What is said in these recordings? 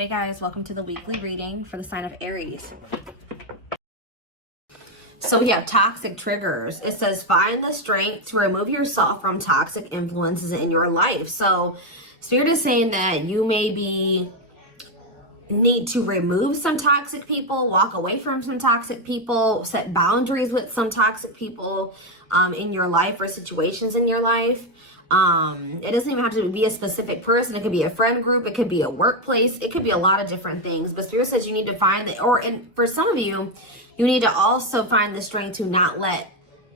Hey guys, welcome to the weekly reading for the sign of Aries. So we have toxic triggers. It says find the strength to remove yourself from toxic influences in your life. So Spirit is saying that you maybe need to remove some toxic people, walk away from some toxic people, set boundaries with some toxic people in your life or situations in your life. It doesn't even have to be a specific person. It could be a friend group. It could be a workplace. It could be a lot of different things. But Spirit says you need to find that, and for some of you, you need to also find the strength to not let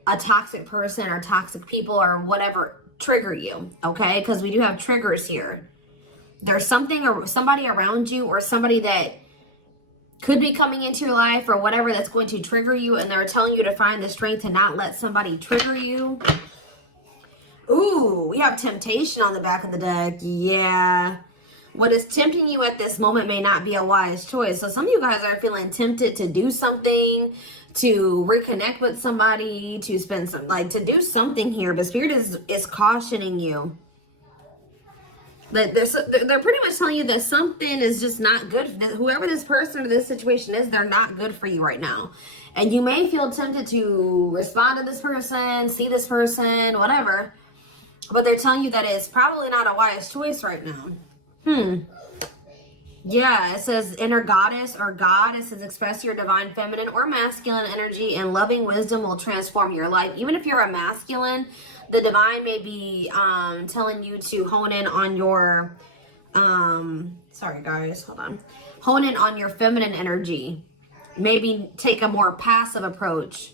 a toxic person or toxic people or whatever trigger you, okay? Because we do have triggers here. There's something or somebody around you or somebody that could be coming into your life or whatever that's going to trigger you, and they're telling you to find the strength to not let somebody trigger you. Ooh, we have temptation on the back of the deck. Yeah. What is tempting you at this moment may not be a wise choice. So some of you guys are feeling tempted to do something, to reconnect with somebody, to spend some, to do something here. But Spirit is cautioning you. That they're pretty much telling you that something is just not good. Whoever this person or this situation is, they're not good for you right now. And you may feel tempted to respond to this person, see this person, whatever. But they're telling you that it's probably not a wise choice right now. Yeah, it says inner goddess or God. It says express your divine feminine or masculine energy, and loving wisdom will transform your life. Even if you're a masculine, the divine may be telling you to hone in on your, sorry guys, hold on. Hone in on your feminine energy. Maybe take a more passive approach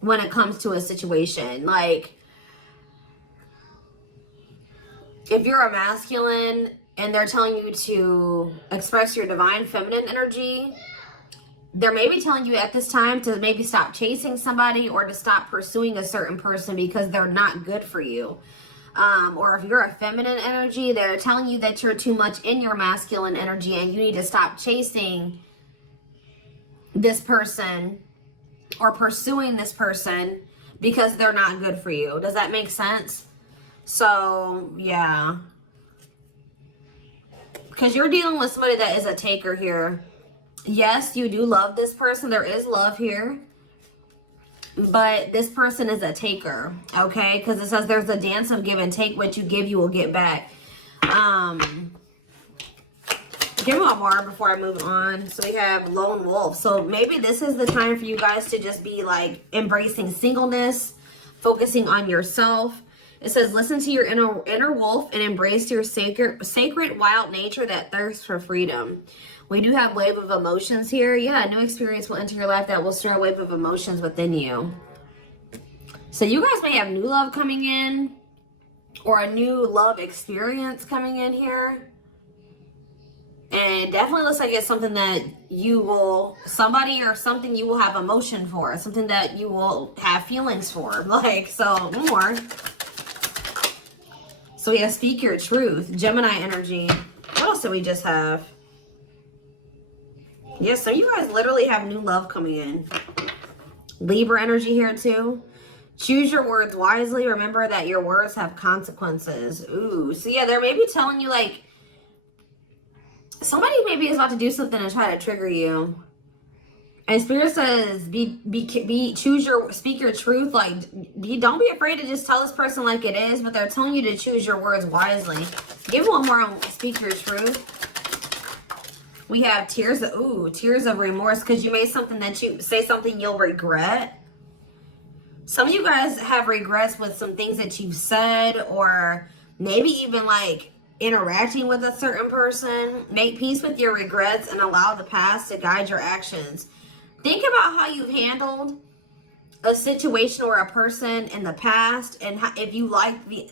when it comes to a situation. Like, if you're a masculine and they're telling you to express your divine feminine energy, they're maybe telling you at this time to maybe stop chasing somebody or to stop pursuing a certain person because they're not good for you. Or if you're a feminine energy, they're telling you that you're too much in your masculine energy and you need to stop chasing this person or pursuing this person because they're not good for you. Does that make sense? So, yeah. Because you're dealing with somebody that is a taker here. Yes, you do love this person. There is love here. But this person is a taker, okay? Because it says there's a dance of give and take. What you give, you will get back. Give me one more before I move on. So we have lone wolf. So maybe this is the time for you guys to just be like embracing singleness, focusing on yourself. It says listen to your inner wolf and embrace your sacred wild nature that thirsts for freedom. We do have wave of emotions here. Yeah, a new experience will enter your life that will stir a wave of emotions within you. So you guys may have new love coming in or a new love experience coming in here. And it definitely looks like it's something that you will, somebody or something you will have emotion for. Something that you will have feelings for. Like, so more. So we have speak your truth. Gemini energy. What else do we just have? Yes, so you guys literally have new love coming in. Libra energy here too. Choose your words wisely. Remember that your words have consequences. Ooh, so yeah, they're maybe telling you like, somebody maybe is about to do something to try to trigger you. And Spirit says, speak your truth. Like, don't be afraid to just tell this person like it is, but they're telling you to choose your words wisely. Give one more on speak your truth. We have tears of remorse, because you made something that you say something you'll regret. Some of you guys have regrets with some things that you've said, or maybe even like interacting with a certain person. Make peace with your regrets and allow the past to guide your actions. Think about how you've handled a situation or a person in the past, and if you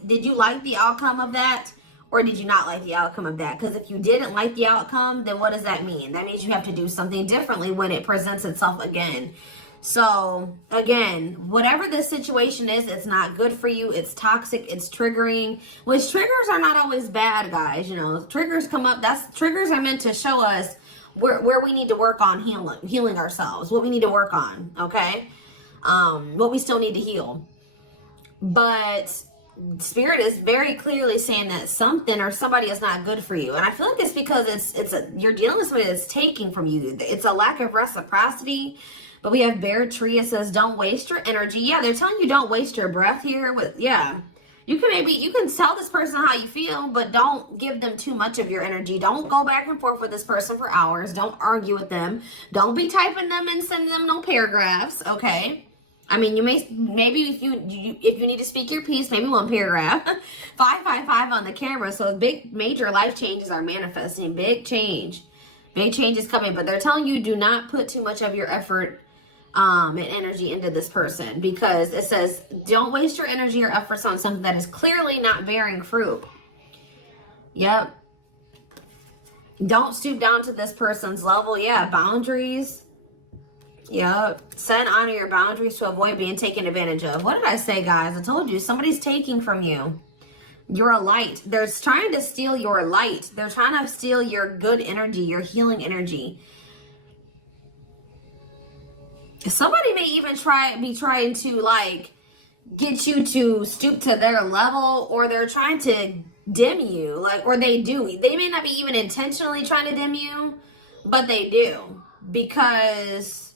did you like the outcome of that, or did you not like the outcome of that? Because if you didn't like the outcome, then what does that mean? That means you have to do something differently when it presents itself again. So again, whatever this situation is, it's not good for you. It's toxic. It's triggering. Which triggers are not always bad, guys. You know, triggers come up. Triggers are meant to show us where we need to work on healing ourselves. What we need to work on. Okay, what we still need to heal. But Spirit is very clearly saying that something or somebody is not good for you. And I feel like it's because you're dealing with somebody that's taking from you. It's a lack of reciprocity. But we have Bear Tree. It says, don't waste your energy. Yeah, they're telling you don't waste your breath here. You can tell this person how you feel, but don't give them too much of your energy. Don't go back and forth with this person for hours. Don't argue with them. Don't be typing them and sending them no paragraphs, okay? I mean, maybe if you need to speak your piece, maybe one paragraph. 555 on the camera. So big, major life changes are manifesting. Big change. Big change is coming. But they're telling you do not put too much of your effort and energy into this person, because it says don't waste your energy or efforts on something that is clearly not bearing fruit. Yep. Don't stoop down to this person's level. Yeah, boundaries. Yep. Set and honor your boundaries to avoid being taken advantage of. What did I say, guys? I told you somebody's taking from you. You're a light. They're trying to steal your light. They're trying to steal your good energy, your healing energy. Somebody may even be trying to like get you to stoop to their level, or they're trying to dim you, like, or they do. They may not be even intentionally trying to dim you, but they do, because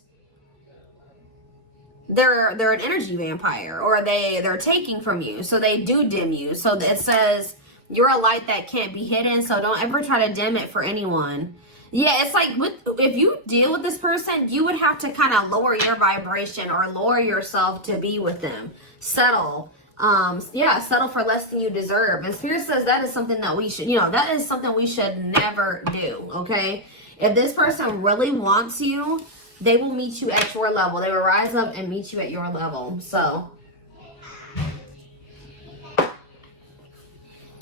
they're an energy vampire, or they're taking from you, so they do dim you. So it says you're a light that can't be hidden, so don't ever try to dim it for anyone. Yeah, it's like if you deal with this person, you would have to kind of lower your vibration or lower yourself to be with them. Settle. Settle for less than you deserve. And Spirit says that is something that we should, that is something we should never do, okay? If this person really wants you, they will meet you at your level. They will rise up and meet you at your level. So,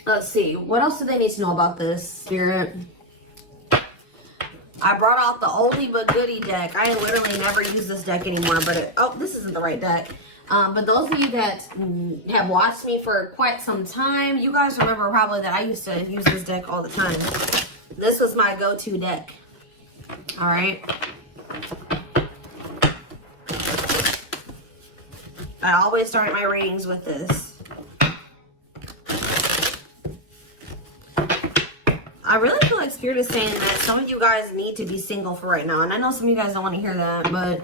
let's see. What else do they need to know about this, Spirit? I brought out the oldie but goodie deck. I literally never use this deck anymore, but this isn't the right deck. But those of you that have watched me for quite some time, you guys remember probably that I used to use this deck all the time. This was my go-to deck. All right. I always start my readings with this. I really feel like Spirit is saying that some of you guys need to be single for right now. And I know some of you guys don't want to hear that, but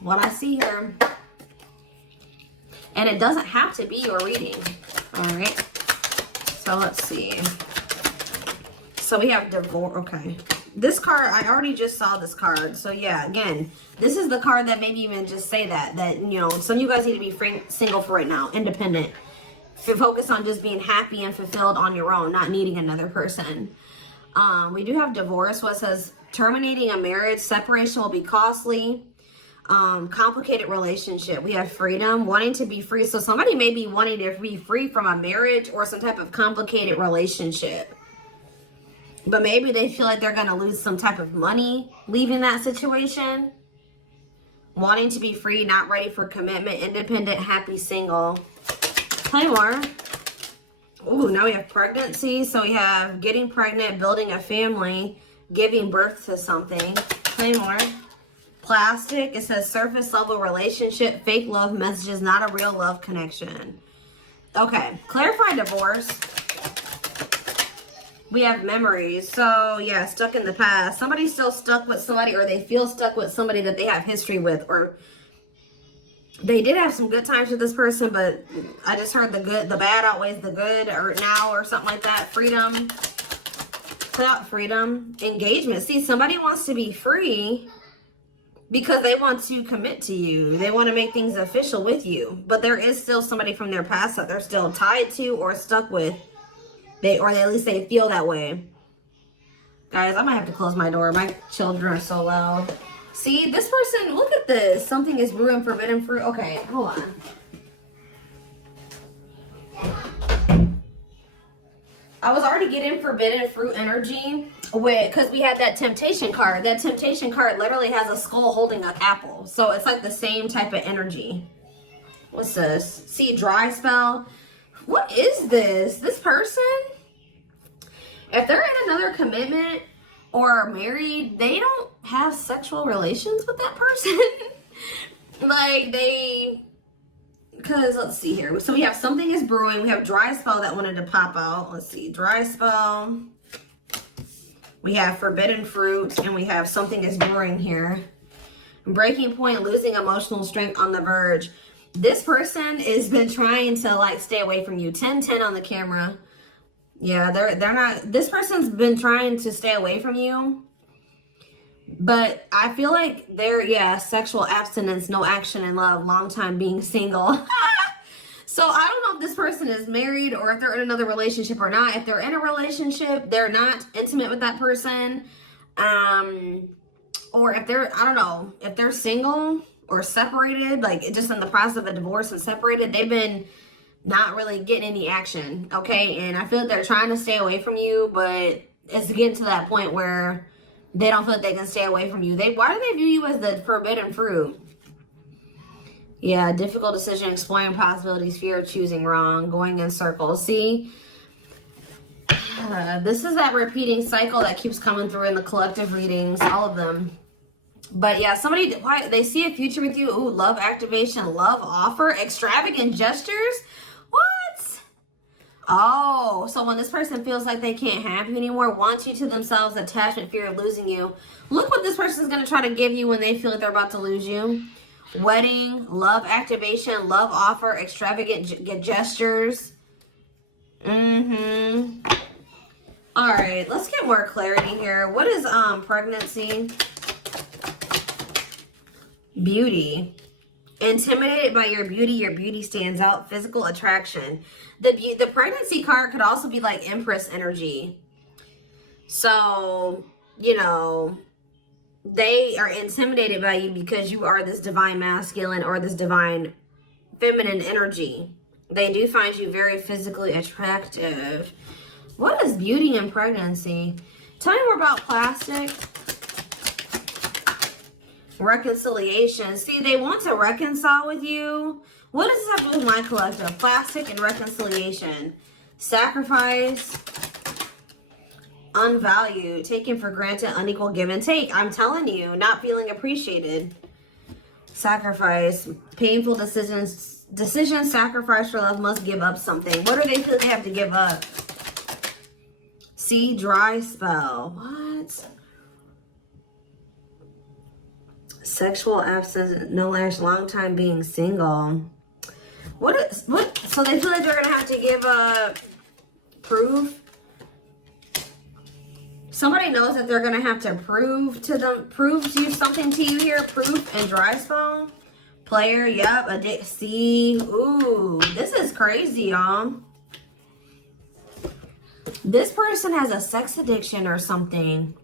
what I see here. And it doesn't have to be your reading. All right. So let's see. So we have divorce. Okay. This card, I already just saw this card. So yeah, again, this is the card that maybe even just say that some of you guys need to be single for right now. Independent. Focus on just being happy and fulfilled on your own, not needing another person. We do have divorce. What says terminating a marriage, separation will be costly. Complicated relationship. We have freedom, wanting to be free. So somebody may be wanting to be free from a marriage or some type of complicated relationship. But maybe they feel like they're going to lose some type of money leaving that situation. Wanting to be free, not ready for commitment, independent, happy, single. Play more. Ooh, now we have pregnancy. So we have getting pregnant, building a family, giving birth to something. Play more. Plastic. It says surface level relationship, fake love messages, not a real love connection. Okay. Clarify divorce. We have memories. So yeah, stuck in the past. Somebody's still stuck with somebody, or they feel stuck with somebody that they have history with, or they did have some good times with this person, but I just heard the bad outweighs the good, or now, or something like that. Freedom. Freedom. Engagement. See, somebody wants to be free because they want to commit to you. They want to make things official with you. But there is still somebody from their past that they're still tied to or stuck with. Or at least they feel that way. Guys, I might have to close my door. My children are so loud. See, this person, look at this. Something is brewing forbidden fruit. Okay, hold on. I was already getting forbidden fruit energy because we had that temptation card. That temptation card literally has a skull holding an apple. So it's like the same type of energy. What's this? See, dry spell. What is this? This person, if they're in another commitment or married, they don't have sexual relations with that person. Like Because let's see here. So we have something is brewing. We have dry spell that wanted to pop out. Let's see. Dry spell. We have forbidden fruit. And we have something is brewing here. Breaking point, losing emotional strength, on the verge. This person has been trying to like stay away from you. 10-10 on the camera. Yeah, they're not. This person's been trying to stay away from you. But I feel like they're, yeah, sexual abstinence, no action in love, long time being single. So I don't know if this person is married or if they're in another relationship or not. If they're in a relationship, they're not intimate with that person. Or if they're, I don't know, if they're single or separated, like just in the process of a divorce and separated, they've been not really getting any action, okay? And I feel like they're trying to stay away from you, but it's getting to that point where they don't feel like they can stay away from you. Why do they view you as the forbidden fruit? Yeah, difficult decision, exploring possibilities, fear of choosing wrong, going in circles. See, this is that repeating cycle that keeps coming through in the collective readings, all of them. But yeah, they see a future with you. Ooh, love activation, love offer, extravagant gestures. What? Oh, so when this person feels like they can't have you anymore, wants you to themselves, attachment, fear of losing you. Look what this person is going to try to give you when they feel like they're about to lose you. Wedding, love activation, love offer, extravagant gestures. All right, let's get more clarity here. What is pregnancy? Beauty. Intimidated by your beauty stands out. Physical attraction. The pregnancy card could also be like Empress energy. So, you know, they are intimidated by you because you are this divine masculine or this divine feminine energy. They do find you very physically attractive. What is beauty and pregnancy? Tell me more about plastic. Reconciliation. See, they want to reconcile with you. What does this have to do with my collective? Plastic and reconciliation. Sacrifice. Unvalued. Taken for granted. Unequal give and take. I'm telling you, not feeling appreciated. Sacrifice. Painful decisions. Sacrifice for love. Must give up something. What do they feel they have to give up? See, dry spell. What? Sexual absence, no lash, long time being single. What? So they feel like they're gonna have to give proof. Somebody knows that they're gonna have to prove something to you here. Proof and dry spell. Player, yep. See, ooh, this is crazy, y'all. This person has a sex addiction or something.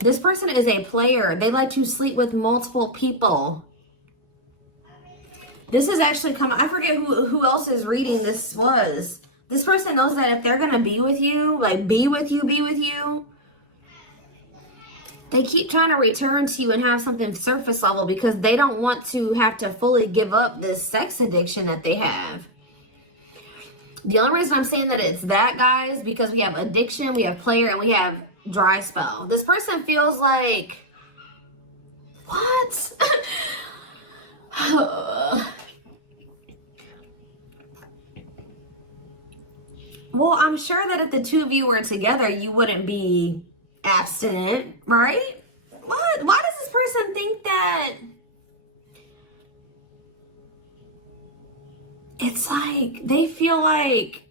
This person is a player. They like to sleep with multiple people. This is actually coming. I forget who else's reading this was. This person knows that if they're going to be with you, like be with you, they keep trying to return to you and have something surface level because they don't want to have to fully give up this sex addiction that they have. The only reason I'm saying that it's that, guys, because we have addiction, we have player, and we have dry spell. This person feels like, what? Well, I'm sure that if the two of you were together, you wouldn't be abstinent, right? What? Why does this person think that? It's like they feel like,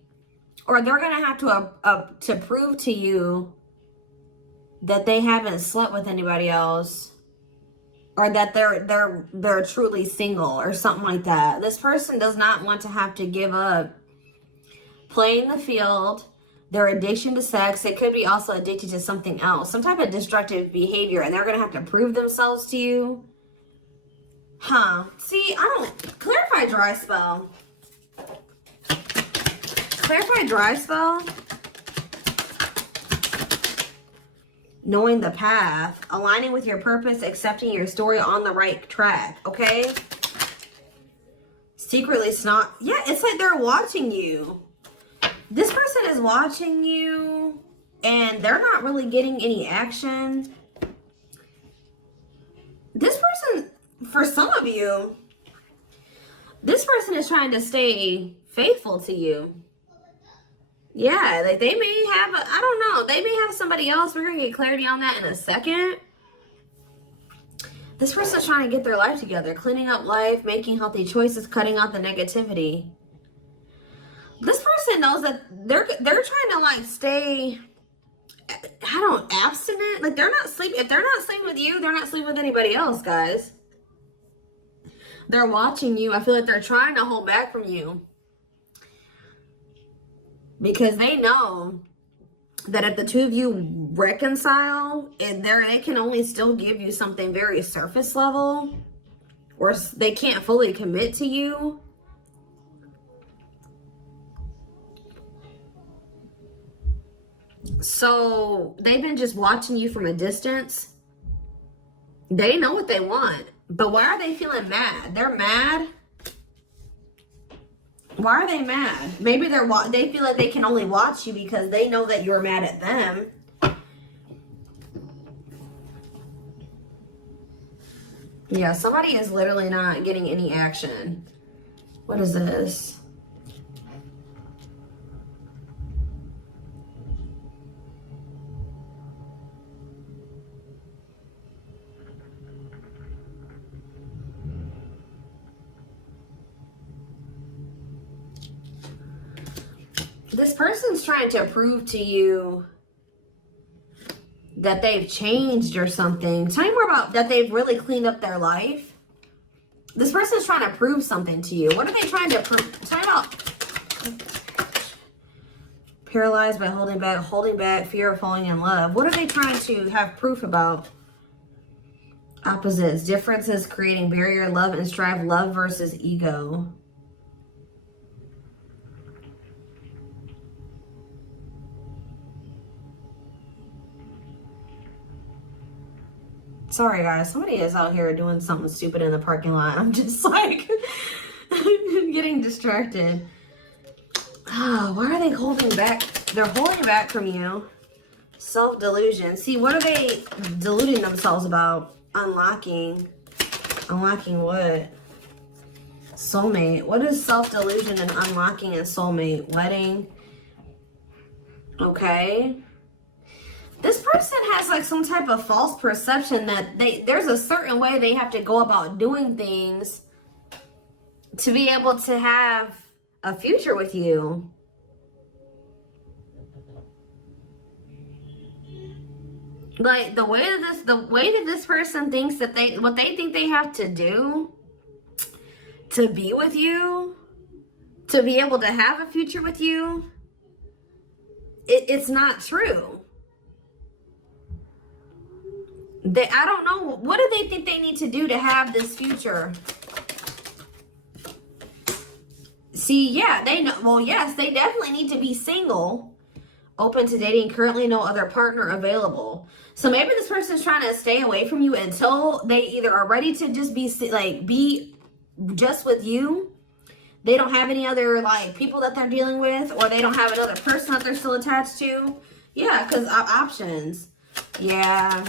or they're gonna have to prove to you that they haven't slept with anybody else, or that they're truly single or something like that. This person does not want to have to give up playing the field, their addiction to sex. They could be also addicted to something else, some type of destructive behavior, and they're going to have to prove themselves to you. Huh. See, I don't... Clarify dry spell. Clarify dry spell. Knowing the path, aligning with your purpose, accepting your story, on the right track, okay? Secretly snot. Yeah, it's like they're watching you. This person is watching you, and they're not really getting any action. This person, for some of you, this person is trying to stay faithful to you. Yeah, like they may have, I don't know, they may have somebody else. We're going to get clarity on that in a second. This person's trying to get their life together, cleaning up life, making healthy choices, cutting out the negativity. This person knows that they're trying to like stay, abstinent. Like they're not sleeping. If they're not sleeping with you, they're not sleeping with anybody else, guys. They're watching you. I feel like they're trying to hold back from you. Because they know that if the two of you reconcile, and they can only still give you something very surface level, or they can't fully commit to you. So they've been just watching you from a distance. They know what they want, but why are they feeling mad? They're mad. Why are they mad? Maybe they feel like they can only watch you because they know that you're mad at them. Yeah, somebody is literally not getting any action. What is this? This person's trying to prove to you that they've changed or something. Tell me more about that. They've really cleaned up their life. This person's trying to prove something to you. What are they trying to prove? Tell me about paralyzed by holding back, fear of falling in love. What are they trying to have proof about? Opposites, differences, creating barrier, love and strive, love versus ego. Sorry, guys. Somebody is out here doing something stupid in the parking lot. I'm just like getting distracted. Oh, why are they holding back? They're holding back from you. Self-delusion. See, what are they deluding themselves about? Unlocking. Unlocking what? Soulmate. What is self-delusion and unlocking and soulmate? Wedding. Okay. This person has like some type of false perception that there's a certain way they have to go about doing things to be able to have a future with you. Like the way that this person thinks that what they think they have to do to be with you, to be able to have a future with you, it's not true. I don't know. What do they think they need to do to have this future? See, yeah, they know. Well, yes, they definitely need to be single, open to dating, currently no other partner available. So maybe this person's trying to stay away from you until they either are ready to just be just with you. They don't have any other like people that they're dealing with, or they don't have another person that they're still attached to. Yeah, because options. Yeah.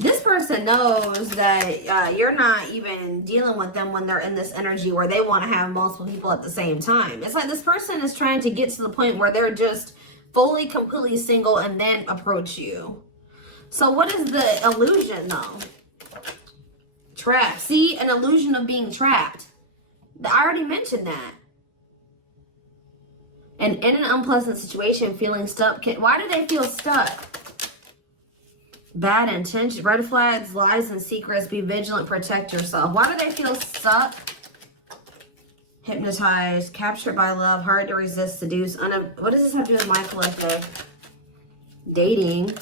This person knows that you're not even dealing with them when they're in this energy where they want to have multiple people at the same time. It's like this person is trying to get to the point where they're just fully, completely single and then approach you. So what is the illusion though? Trapped. See, an illusion of being trapped. I already mentioned that. And in an unpleasant situation, feeling stuck. Why do they feel stuck? Bad intention, red flags, lies and secrets, be vigilant, protect yourself. Why do they feel stuck? Hypnotized, captured by love, hard to resist, seduce. What does this have to do with my collective? Dating.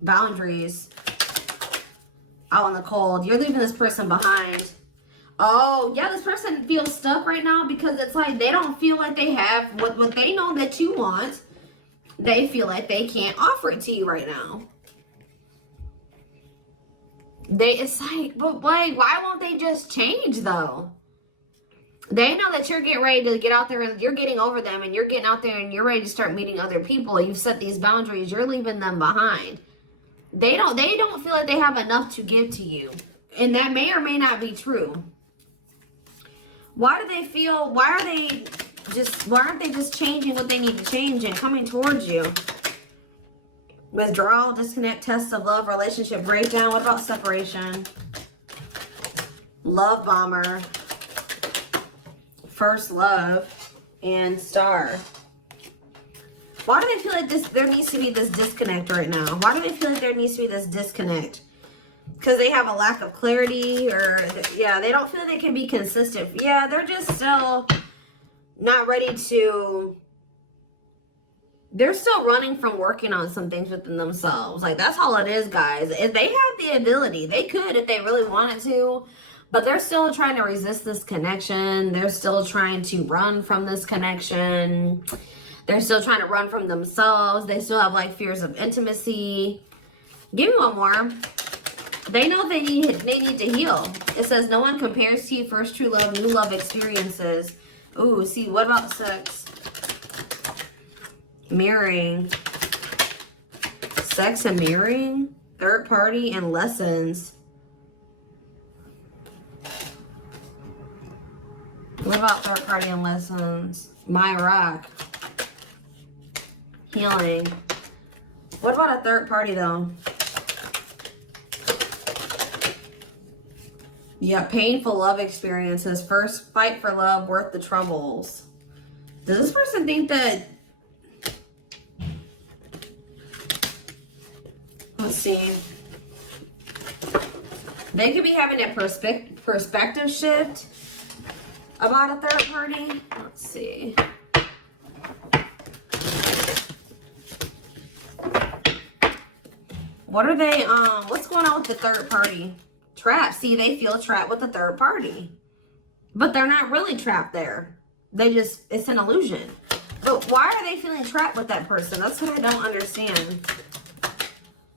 Boundaries. Out in the cold. You're leaving this person behind. Oh, yeah, this person feels stuck right now because it's like they don't feel like they have what they know that you want. They feel like they can't offer it to you right now. It's like, but like, why won't they just change though? They know that you're getting ready to get out there and you're getting over them and you're getting out there and you're ready to start meeting other people. You've set these boundaries. You're leaving them behind. They don't feel like they have enough to give to you. And that may or may not be true. Why do they feel, why aren't they just changing what they need to change and coming towards you? Withdrawal, disconnect, test of love, relationship breakdown. What about separation? Love bomber, first love, and star. Why do they feel like there needs to be this disconnect right now? Why do they feel like there needs to be this disconnect? Because they have a lack of clarity, or yeah, they don't feel they can be consistent. Yeah, they're just still not ready to, they're still running from working on some things within themselves. Like, that's all it is, guys. If they have the ability, they could if they really wanted to, but they're still trying to resist this connection. They're still trying to run from this connection. They're still trying to run from themselves. They still have like fears of intimacy. Give me one more. They know they need to heal. It says no one compares to you. First true love, new love experiences. Ooh, see, what about sex? Mirroring. Sex and mirroring. Third party and lessons. What about third party and lessons? My rock. Healing. What about a third party though? Yeah, painful love experiences. First fight for love, worth the troubles. Does this person think that... Let's see. They could be having a perspective shift about a third party. Let's see. What are they, what's going on with the third party? Trapped. See, they feel trapped with the third party. But they're not really trapped there. They just, it's an illusion. But why are they feeling trapped with that person? That's what I don't understand.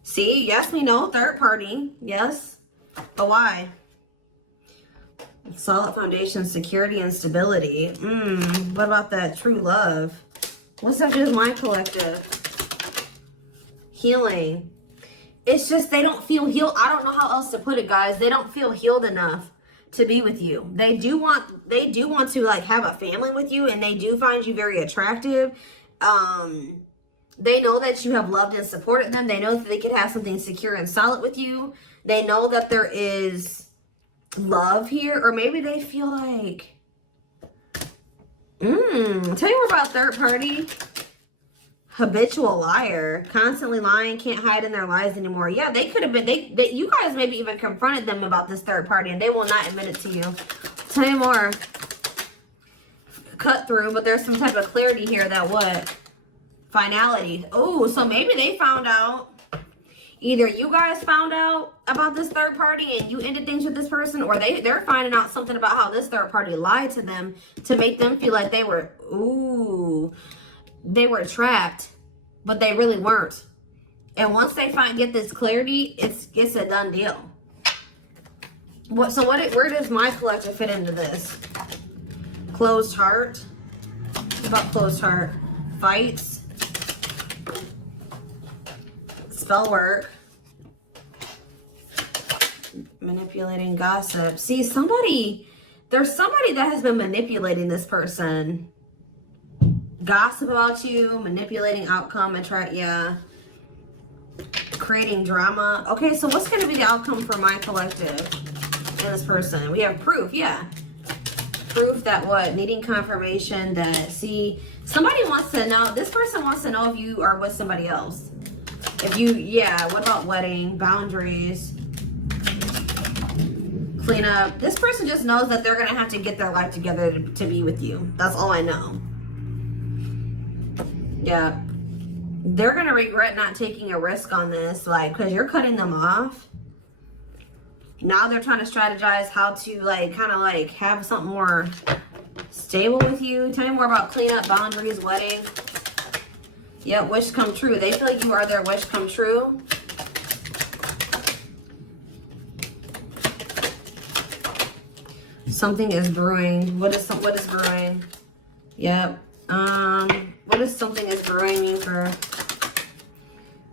See, yes, we know, third party. Yes. But why? Solid foundation, security, and stability. What about that true love? What's up with my collective? Healing. It's just they don't feel healed. I don't know how else to put it, guys. They don't feel healed enough to be with you. They do want to like have a family with you, and they do find you very attractive. They know that you have loved and supported them. They know that they could have something secure and solid with you. They know that there is love here, or maybe they feel like tell you more about third party. Habitual liar, constantly lying, can't hide in their lies anymore. Yeah, they could have been, you guys maybe even confronted them about this third party, and they will not admit it to you. Tell you more. Cut through, but there's some type of clarity here that what? Finality. Oh, so maybe they found out. Either you guys found out about this third party and you ended things with this person, or they're finding out something about how this third party lied to them to make them feel like they were, they were trapped, but they really weren't. And once they get this clarity, it's a done deal. Where does my collective fit into this? Closed heart. What about closed heart? Fights. Spell work. Manipulating, gossip. See, there's somebody that has been manipulating this person. Gossip about you, manipulating outcome, creating drama. Okay, so what's going to be the outcome for my collective and this person? We have proof, yeah. Proof that what? Needing confirmation that, see, somebody wants to know, this person wants to know if you are with somebody else. If you, yeah, what about wedding, boundaries, clean up. This person just knows that they're going to have to get their life together to be with you. That's all I know. Yeah, they're going to regret not taking a risk on this, like, because you're cutting them off. Now they're trying to strategize how to, like, kind of, like, have something more stable with you. Tell me more about cleanup, boundaries, wedding. Yeah, wish come true. They feel like you are their wish come true. Something is brewing. What is brewing? Yep. What does something is brewing mean for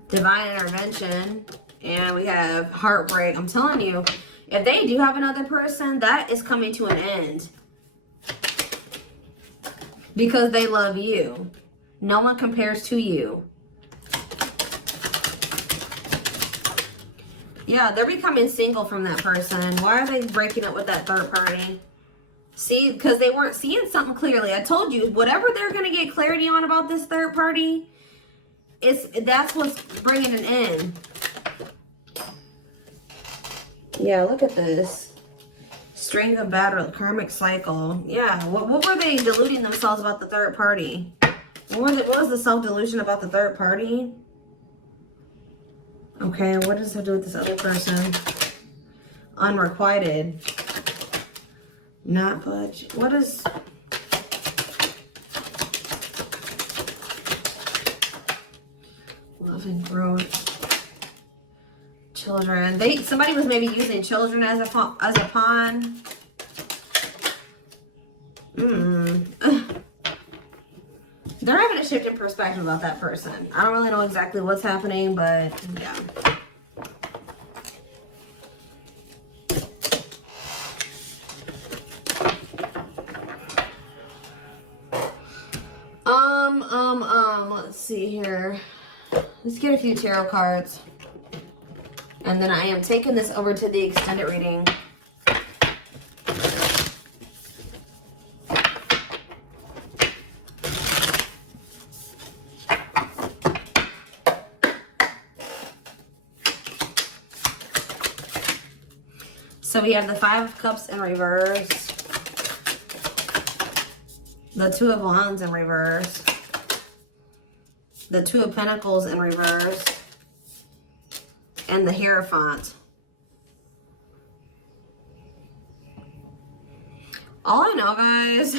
divine intervention? And we have heartbreak. I'm telling you, if they do have another person, that is coming to an end. Because they love you. No one compares to you. Yeah, they're becoming single from that person. Why are they breaking up with that third party? See, because they weren't seeing something clearly. I told you, whatever they're going to get clarity on about this third party, that's what's bringing an end. Yeah, look at this. String of battle, karmic cycle. Yeah, what were they deluding themselves about the third party? What was the self-delusion about the third party? Okay, what does it do with this other person? Unrequited. Not budge. What is... Love and growth. Children. Somebody was maybe using children as a pawn. They're having a shift in perspective about that person. I don't really know exactly what's happening, but yeah. Let's see here. Let's get a few tarot cards. And then I am taking this over to the extended reading. So we have the Five of Cups in reverse. The Two of Wands in reverse. The Two of Pentacles in reverse. And the Hierophant. All I know, guys,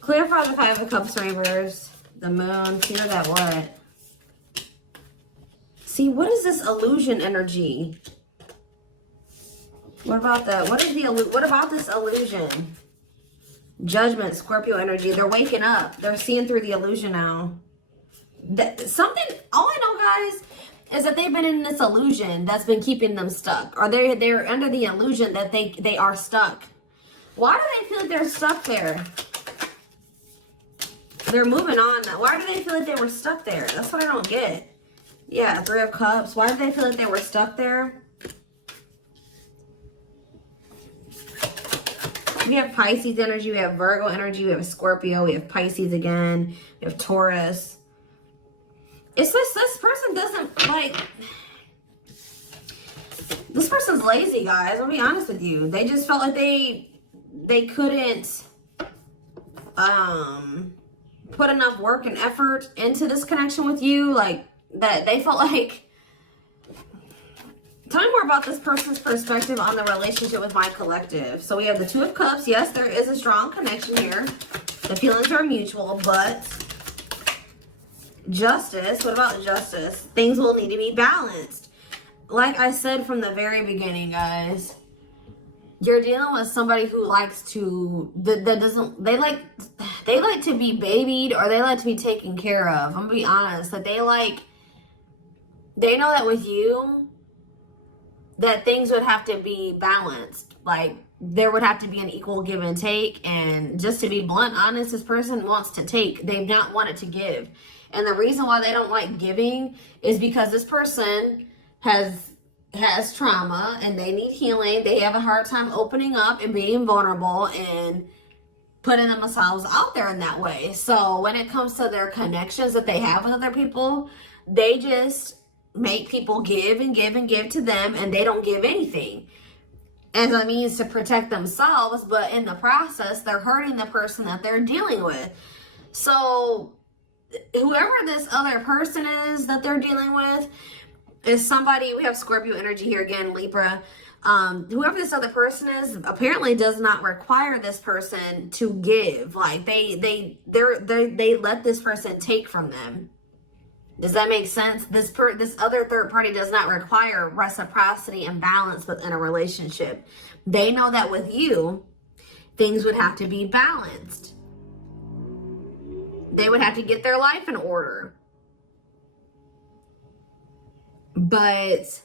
clarify the Five of Cups in reverse. The Moon, clear that what? See, what is this illusion energy? What about that? What about this illusion? Judgment, Scorpio energy. They're waking up. They're seeing through the illusion now. All I know, guys, is that they've been in this illusion that's been keeping them stuck. Or they're under the illusion that they are stuck. Why do they feel like they're stuck there? They're moving on now. Why do they feel like they were stuck there? That's what I don't get. Yeah, Three of Cups. Why do they feel like they were stuck there? We have Pisces energy, we have Virgo energy, we have Scorpio, we have Pisces again, we have Taurus. It's just this person doesn't like... This person's lazy, guys. I'll be honest with you. They just felt like they couldn't put enough work and effort into this connection with you. Like, that they felt like... Tell me more about this person's perspective on the relationship with my collective. So we have the Two of Cups. Yes, there is a strong connection here. The feelings are mutual, but Justice. What about Justice? Things will need to be balanced. Like I said from the very beginning, guys, you're dealing with somebody who likes to they like to be babied, or they like to be taken care of. I'm gonna be honest, that they know that with you, that things would have to be balanced. Like, there would have to be an equal give and take. And just to be blunt, honest, this person wants to take. They've not wanted to give. And the reason why they don't like giving is because this person has trauma and they need healing. They have a hard time opening up and being vulnerable and putting themselves out there in that way. So when it comes to their connections that they have with other people, they just make people give and give and give to them, and they don't give anything as a means to protect themselves, but in the process they're hurting the person that they're dealing with. So whoever this other person is that they're dealing with is somebody, we have Scorpio energy here again, Libra. Whoever this other person is apparently does not require this person to give. Like, they let this person take from them. Does that make sense? This other third party does not require reciprocity and balance within a relationship. They know that with you, things would have to be balanced. They would have to get their life in order. But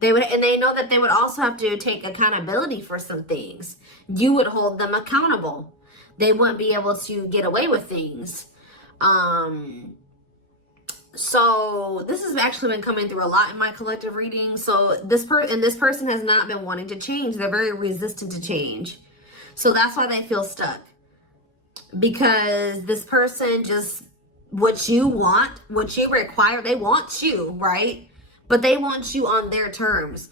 they would, and they know that they would also have to take accountability for some things. You would hold them accountable. They wouldn't be able to get away with things. So this has actually been coming through a lot in my collective reading. So this person has not been wanting to change. They're very resistant to change. So that's why they feel stuck. Because this person just, what you want, what you require, they want you, right? But they want you on their terms.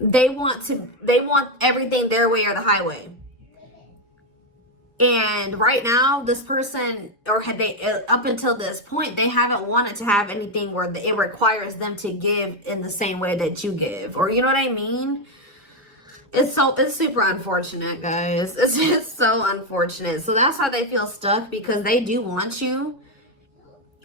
They want everything their way or the highway. And right now, this person, or had they, up until this point, they haven't wanted to have anything where it requires them to give in the same way that you give. Or you know what I mean? It's super unfortunate, guys. It's just so unfortunate. So that's why they feel stuck, because they do want you,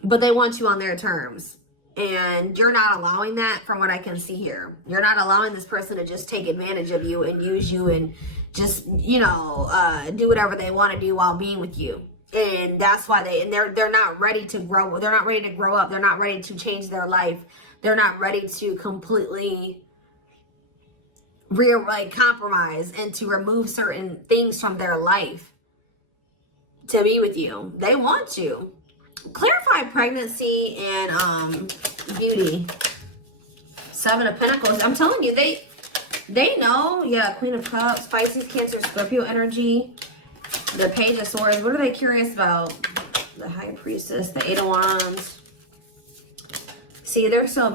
but they want you on their terms. And you're not allowing that, from what I can see here. You're not allowing this person to just take advantage of you and use you and just, you know, do whatever they want to do while being with you. And that's why they're not ready to grow. They're not ready to grow up. They're not ready to change their life. They're not ready to completely compromise and to remove certain things from their life to be with you. They want you. Clarify pregnancy and beauty. 7 of Pentacles. I'm telling you, they know. Yeah, Queen of Cups, Pisces, Cancer, Scorpio energy. The Page of Swords. What are they curious about? The High Priestess, the 8 of Wands. See, they're so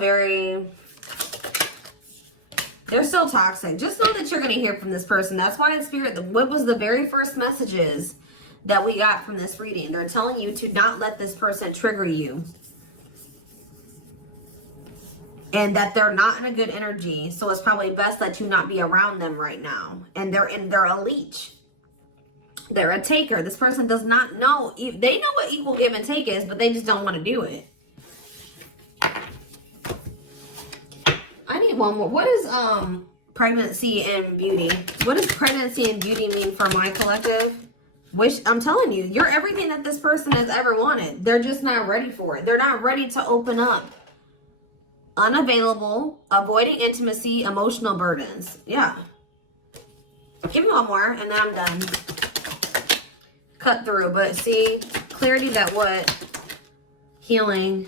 toxic. Just know that you're going to hear from this person. That's why in Spirit, what was the very first messages that we got from this reading? They're telling you to not let this person trigger you. And that they're not in a good energy. So it's probably best that you not be around them right now. And they're a leech. They're a taker. This person does not know. They know what equal give and take is, but they just don't want to do it. I need one more. What is pregnancy and beauty? What does pregnancy and beauty mean for my collective? I'm telling you, you're everything that this person has ever wanted. They're just not ready for it. They're not ready to open up. Unavailable, avoiding intimacy, emotional burdens. Yeah. Give me one more and then I'm done. Cut through, but see, clarity that what? Healing.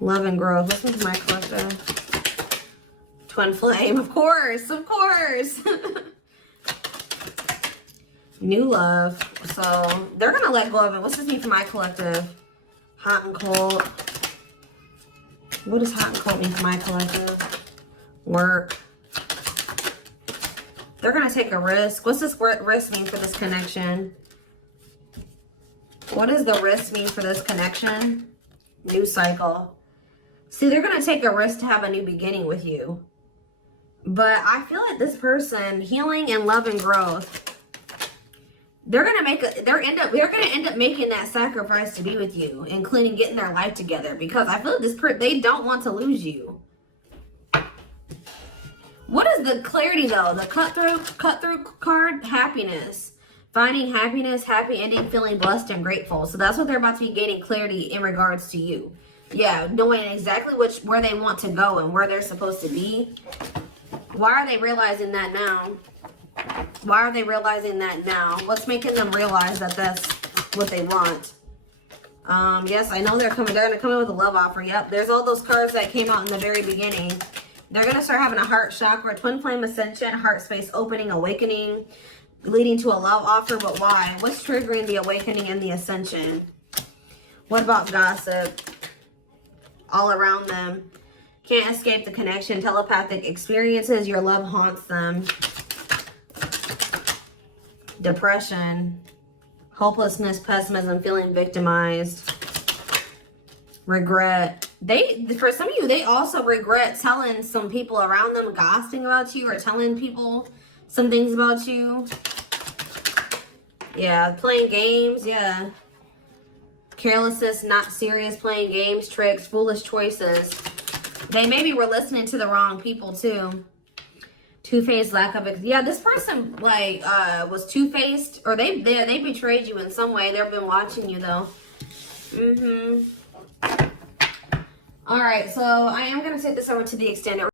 Love and growth. This one's my collective. Twin flame, of course, of course. New love. So they're gonna let go of it. What's this mean for my collective? Hot and cold. What does hot and cold mean for my collective? Work. They're gonna take a risk. What's this risk mean for this connection? What does the risk mean for this connection? New cycle. See, they're gonna take a risk to have a new beginning with you. But I feel like this person, healing and love and growth, they're gonna end up making that sacrifice to be with you, including getting their life together, because I feel like they don't want to lose you. What is the clarity though? The cut through card, happiness. Finding happiness, happy ending, feeling blessed and grateful. So that's what they're about to be gaining clarity in regards to you. Yeah, knowing exactly where they want to go and where they're supposed to be. Why are they realizing that now? Why are they realizing that now? What's making them realize that that's what they want? Yes, I know they're gonna come in with a love offer. Yep, there's all those cards that came out in the very beginning. They're gonna start having a heart chakra, twin flame ascension, heart space opening, awakening, leading to a love offer. But why? What's triggering the awakening and the ascension? What about gossip? All around them. Can't escape the connection. Telepathic experiences. Your love haunts them. Depression. Hopelessness, pessimism, feeling victimized. Regret. For some of you, they also regret telling some people around them, gossiping about you or telling people some things about you. Yeah, playing games. Yeah. Carelessness, not serious, playing games, tricks, foolish choices. They maybe were listening to the wrong people too. Two-faced, lack of, yeah, this person, like, was two-faced, or they betrayed you in some way. They've been watching you, though. All right, so I am going to take this over to the extended